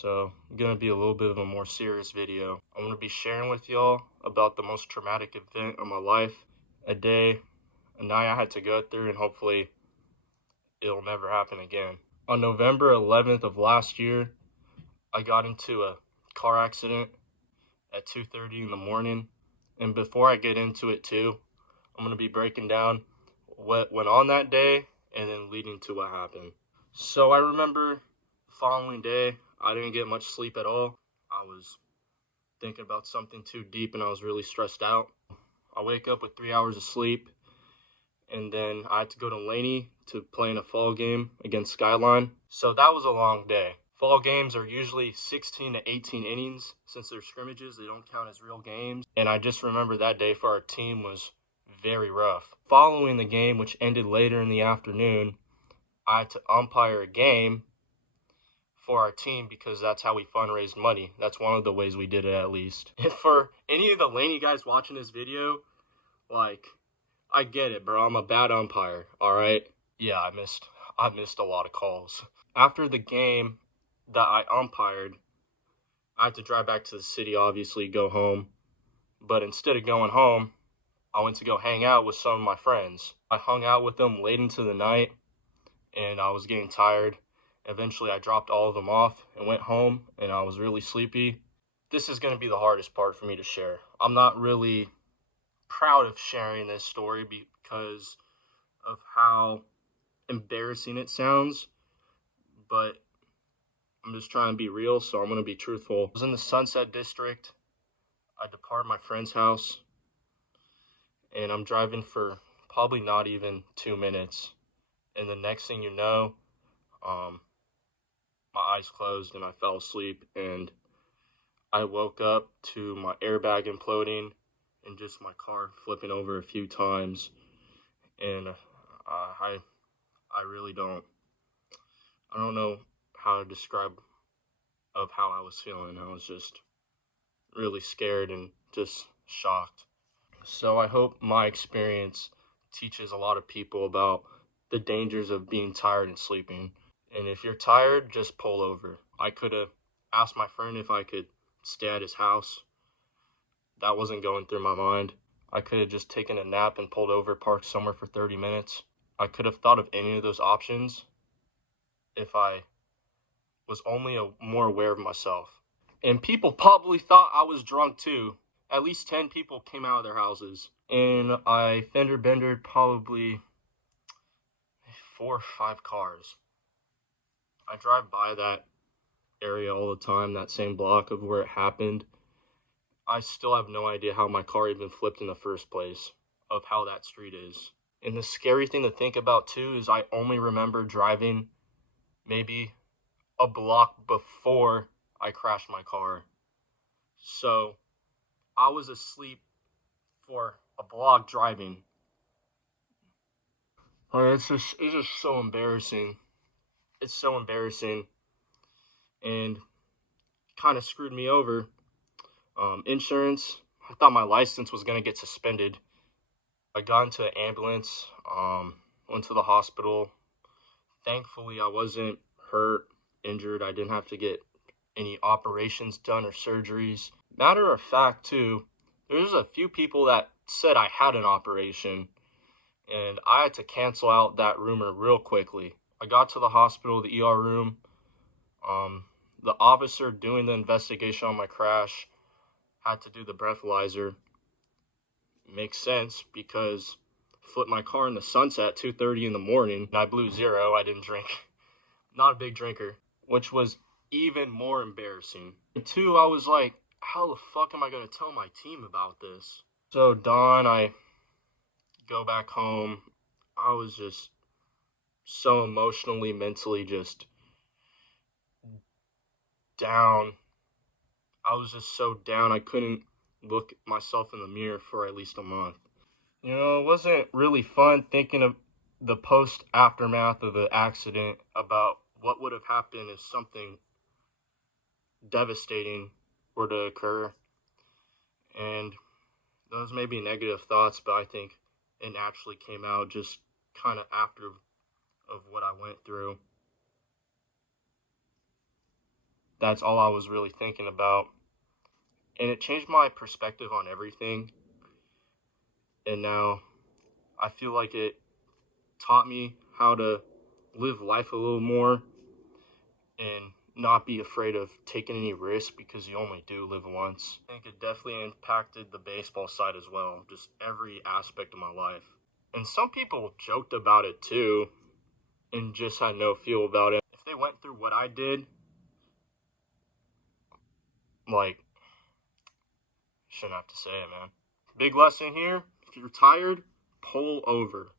So I'm gonna be a little bit of a more serious video. I'm gonna be sharing with y'all about the most traumatic event of my life, a day, a night I had to go through, and hopefully it'll never happen again. On November 11th of last year, I got into a car accident at 2:30 in the morning. And before I get into it too, I'm gonna be breaking down what went on that day and then leading to what happened. So I remember the following day, I didn't get much sleep at all. I was thinking about something too deep and I was really stressed out. I wake up with 3 hours of sleep, and then I had to go to Laney to play in a fall game against Skyline. So that was a long day. Fall games are usually 16 to 18 innings. Since they're scrimmages, they don't count as real games. And I just remember that day for our team was very rough. Following the game, which ended later in the afternoon, I had to umpire a game for our team because that's how we fundraised money. That's one of the ways we did it, at least. And for any of the Laney guys watching this video, like, I get it, bro. I'm a bad umpire, all right? Yeah, I missed a lot of calls. After the game that I umpired, I had to drive back to the city, obviously, go home. But instead of going home, I went to go hang out with some of my friends. I hung out with them late into the night, and I was getting tired. Eventually, I dropped all of them off and went home, and I was really sleepy. This is going to be the hardest part for me to share. I'm not really proud of sharing this story because of how embarrassing it sounds, but I'm just trying to be real, so I'm going to be truthful. I was in the Sunset District. I depart my friend's house, and I'm driving for probably not even 2 minutes. And the next thing you know, my eyes closed and I fell asleep, and I woke up to my airbag imploding and just my car flipping over a few times. And I really I don't know how to describe of how I was feeling. I was just really scared and just shocked. So I hope my experience teaches a lot of people about the dangers of being tired and sleeping. And if you're tired, just pull over. I could have asked my friend if I could stay at his house. That wasn't going through my mind. I could have just taken a nap and pulled over, parked somewhere for 30 minutes. I could have thought of any of those options if I was only more aware of myself. And people probably thought I was drunk too. At least 10 people came out of their houses. And I fender bendered probably 4 or 5 cars. I drive by that area all the time, that same block of where it happened. I still have no idea how my car even flipped in the first place, of how that street is. And the scary thing to think about too is I only remember driving maybe a block before I crashed my car. So I was asleep for a block driving. It's just so embarrassing. It's so embarrassing, and kind of screwed me over. Insurance, I thought my license was gonna get suspended. I got into an ambulance, went to the hospital. Thankfully, I wasn't hurt, injured. I didn't have to get any operations done or surgeries. Matter of fact, too, there's a few people that said I had an operation, and I had to cancel out that rumor real quickly. I got to the hospital, the ER room. The officer doing the investigation on my crash had to do the breathalyzer. Makes sense because I flipped my car in the sunset at 2:30 in the morning. And I blew zero. I didn't drink. Not a big drinker, which was even more embarrassing. And two, I was like, how the fuck am I going to tell my team about this? So dawn, I go back home. I was just so emotionally, mentally just down. I was just so down. I couldn't look myself in the mirror for at least a month. You know, it wasn't really fun thinking of the post-aftermath of the accident about what would have happened if something devastating were to occur. And those may be negative thoughts, but I think it naturally came out just kind of after of what I went through. that's all I was really thinking about. And it changed my perspective on everything. And now I feel like it taught me how to live life a little more and not be afraid of taking any risks because you only do live once. I think it definitely impacted the baseball side as well, just every aspect of my life. And some people joked about it too and just had no feel about it. If they went through what I did, like, shouldn't have to say it, man. Big lesson here, if you're tired, pull over.